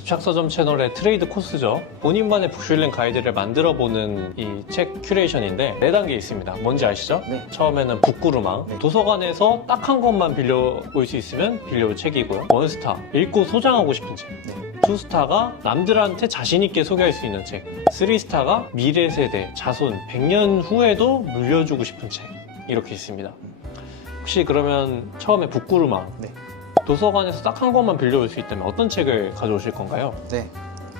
집착서점 채널의 트레이드 코스죠. 본인만의 북슐랭 가이드를 만들어보는 이 책 큐레이션인데 4단계 있습니다. 뭔지 아시죠? 네. 처음에는 북구르망. 네. 도서관에서 딱 한 권만 빌려올 수 있으면 빌려올 책이고요. 원스타, 읽고 소장하고 싶은 책. 네. 투스타가 남들한테 자신있게 소개할 수 있는 책. 쓰리스타가 미래 세대, 자손, 100년 후에도 물려주고 싶은 책. 이렇게 있습니다. 혹시 그러면 처음에 북구르망. 네. 도서관에서 딱 한 권만 빌려올 수 있다면 어떤 책을 가져오실 건가요? 네.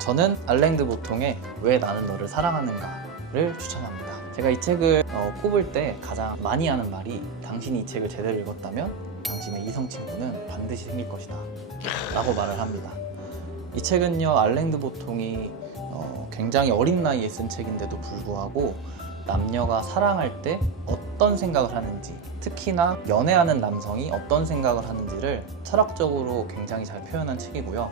저는 알랭드 보통의 왜 나는 너를 사랑하는가를 추천합니다. 제가 이 책을 꼽을 때 가장 많이 하는 말이 당신이 이 책을 제대로 읽었다면 당신의 이성 친구는 반드시 생길 것이다 라고 말을 합니다. 이 책은요, 알랭드 보통이 굉장히 어린 나이에 쓴 책인데도 불구하고 남녀가 사랑할 때 어떤 생각을 하는지, 특히나 연애하는 남성이 어떤 생각을 하는지를 철학적으로 굉장히 잘 표현한 책이고요.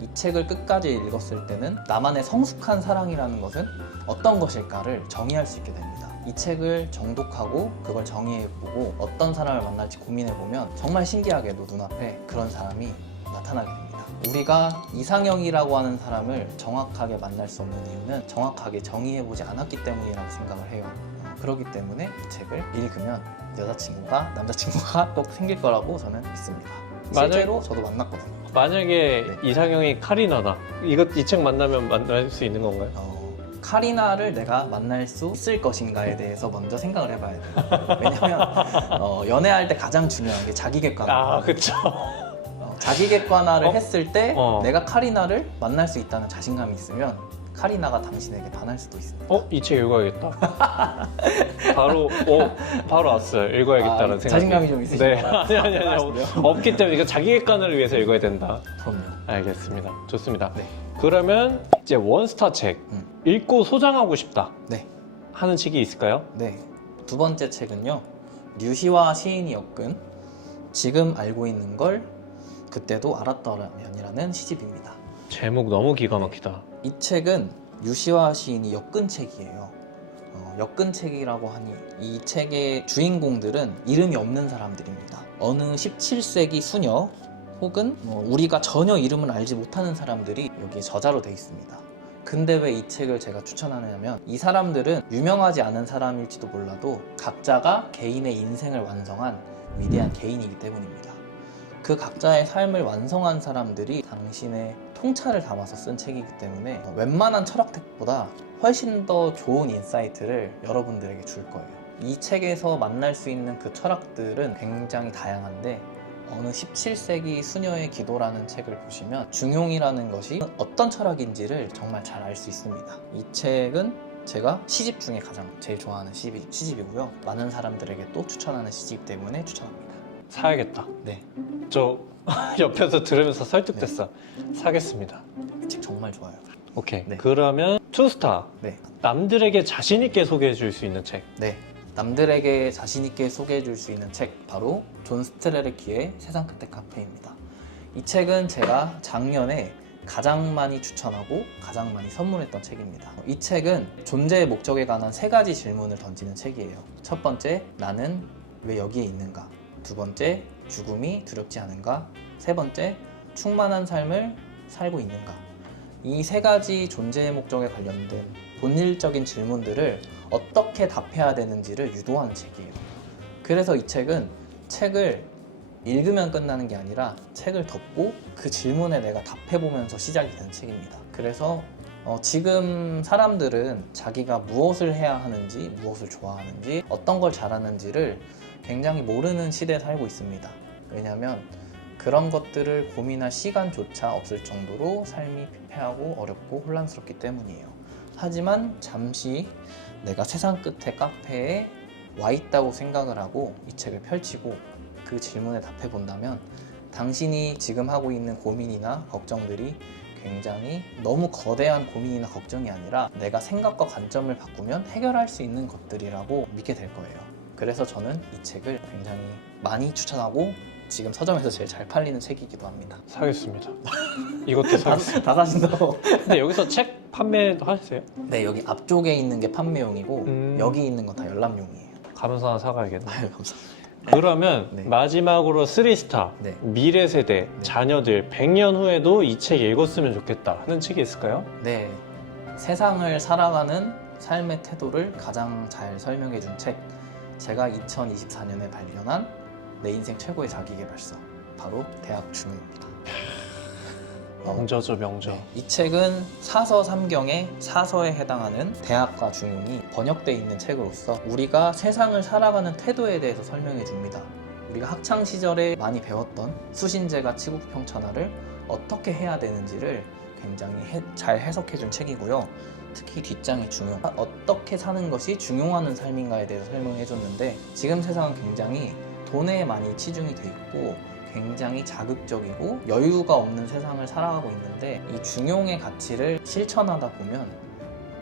이 책을 끝까지 읽었을 때는 나만의 성숙한 사랑이라는 것은 어떤 것일까를 정의할 수 있게 됩니다. 이 책을 정독하고 그걸 정의해보고 어떤 사람을 만날지 고민해보면 정말 신기하게도 눈앞에 그런 사람이 나타나게 됩니다. 우리가 이상형이라고 하는 사람을 정확하게 만날 수 없는 이유는 정확하게 정의해보지 않았기 때문이라고 생각을 해요. 그렇기 때문에 이 책을 읽으면 여자친구가, 남자친구가 꼭 생길 거라고 저는 믿습니다. 실제로 저도 만났거든요. 만약에 네. 이상형이 카리나다. 이 책 만나면 만날 수 있는 건가요? 카리나를 내가 만날 수 있을 것인가에 대해서 먼저 생각을 해봐야 돼요. 왜냐면 연애할 때 가장 중요한 게 자기 객관화. 아, 그쵸. 자기 객관화를 어? 했을 때 어. 내가 카리나를 만날 수 있다는 자신감이 있으면 카리나가 당신에게 반할 수도 있습니다. 이 책 읽어야겠다. 바로 왔어요. 읽어야겠다는 생각이. 자신감이 좀 있으신가요? 네. 아니. 없기 때문에 이거 자기 객관을 위해서 읽어야 된다. 그럼요. 알겠습니다. 좋습니다. 네. 그러면 이제 원스타 책. 읽고 소장하고 싶다 네. 하는 책이 있을까요? 네. 두 번째 책은요. 류시와 시인이 엮은 지금 알고 있는 걸 그때도 알았더라면이라는 시집입니다. 제목 너무 기가 막히다. 이 책은 류시와 시인이 엮은 책이에요. 엮은 책이라고 하니 이 책의 주인공들은 이름이 없는 사람들입니다. 어느 17세기 수녀 혹은 우리가 전혀 이름을 알지 못하는 사람들이 여기에 저자로 되어 있습니다. 근데 왜 이 책을 제가 추천하느냐면 이 사람들은 유명하지 않은 사람일지도 몰라도 각자가 개인의 인생을 완성한 위대한 개인이기 때문입니다. 그 각자의 삶을 완성한 사람들이 당신의 통찰을 담아서 쓴 책이기 때문에 웬만한 철학책보다 훨씬 더 좋은 인사이트를 여러분들에게 줄 거예요. 이 책에서 만날 수 있는 그 철학들은 굉장히 다양한데 어느 17세기 수녀의 기도라는 책을 보시면 중용이라는 것이 어떤 철학인지를 정말 잘 알 수 있습니다. 이 책은 제가 시집 중에 가장 제일 좋아하는 시집이고요. 많은 사람들에게 또 추천하는 시집 때문에 추천합니다. 사야겠다. 네, 저 옆에서 들으면서 설득됐어. 사겠습니다. 이 책 정말 좋아요. 오케이. 네. 그러면 투스타. 네, 남들에게 자신 있게 소개해 줄 수 있는 책. 네. 남들에게 자신있게 소개해줄 수 있는 책, 바로 존 스트레르키의 세상 끝의 카페입니다. 이 책은 제가 작년에 가장 많이 추천하고 가장 많이 선물했던 책입니다. 이 책은 존재의 목적에 관한 3가지 질문을 던지는 책이에요. 첫 번째, 나는 왜 여기에 있는가? 두 번째, 죽음이 두렵지 않은가? 세 번째, 충만한 삶을 살고 있는가? 이 3가지 존재의 목적에 관련된 본질적인 질문들을 어떻게 답해야 되는지를 유도하는 책이에요. 그래서 이 책은 책을 읽으면 끝나는 게 아니라 책을 덮고 그 질문에 내가 답해보면서 시작이 되는 책입니다. 그래서 지금 사람들은 자기가 무엇을 해야 하는지, 무엇을 좋아하는지, 어떤 걸 잘하는지를 굉장히 모르는 시대에 살고 있습니다. 왜냐하면 그런 것들을 고민할 시간조차 없을 정도로 삶이 피폐하고 어렵고 혼란스럽기 때문이에요. 하지만 잠시 내가 세상 끝의 카페에 와 있다고 생각을 하고 이 책을 펼치고 그 질문에 답해 본다면 당신이 지금 하고 있는 고민이나 걱정들이 굉장히 너무 거대한 고민이나 걱정이 아니라 내가 생각과 관점을 바꾸면 해결할 수 있는 것들이라고 믿게 될 거예요. 그래서 저는 이 책을 굉장히 많이 추천하고 지금 서점에서 제일 잘 팔리는 책이기도 합니다. 사겠습니다. 이것도 사겠습니다. 다 사신다고? 근데 여기서 책 판매도 하세요? 네, 여기 앞쪽에 있는 게 판매용이고 여기 있는 건 다 열람용이에요. 가면서 하나 사가야겠네. 아유, 감사합니다. 그러면 네. 마지막으로 3스타 네. 미래 세대 자녀들 100년 후에도 이 책 읽었으면 좋겠다 하는 책이 있을까요? 네. 세상을 살아가는 삶의 태도를 가장 잘 설명해 준 책. 제가 2024년에 발견한 내 인생 최고의 자기계발서. 바로 대학 중용입니다. 명저죠, 명저. 이 책은 사서 삼경의 사서에 해당하는 대학과 중용이 번역되어 있는 책으로서 우리가 세상을 살아가는 태도에 대해서 설명해 줍니다. 우리가 학창 시절에 많이 배웠던 수신제가 치국평천하를 어떻게 해야 되는지를 굉장히 잘 해석해 준 책이고요. 특히 뒷장의 중용, 어떻게 사는 것이 중용하는 삶인가에 대해서 설명해 줬는데 지금 세상은 굉장히 돈에 많이 치중이 돼 있고 굉장히 자극적이고 여유가 없는 세상을 살아가고 있는데 이 중용의 가치를 실천하다 보면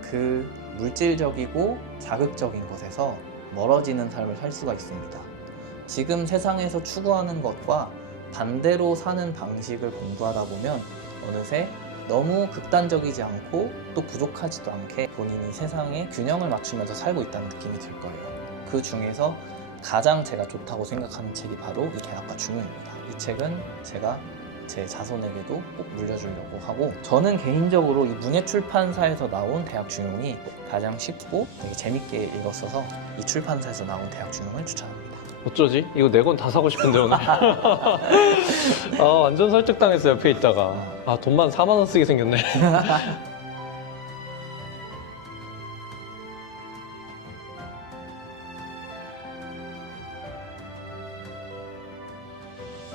그 물질적이고 자극적인 것에서 멀어지는 삶을 살 수가 있습니다. 지금 세상에서 추구하는 것과 반대로 사는 방식을 공부하다 보면 어느새 너무 극단적이지 않고 또 부족하지도 않게 본인이 세상에 균형을 맞추면서 살고 있다는 느낌이 들 거예요. 그 중에서 가장 제가 좋다고 생각하는 책이 바로 이 대학과 중용입니다. 이 책은 제가 제 자손에게도 꼭 물려주려고 하고 저는 개인적으로 이 문예출판사에서 나온 대학 중용이 가장 쉽고 되게 재밌게 읽었어서 이 출판사에서 나온 대학 중용을 추천합니다. 어쩌지? 이거 네 권 다 사고 싶은데 오늘. 완전 설득당했어 옆에 있다가. 돈만 4만 원 쓰게 생겼네.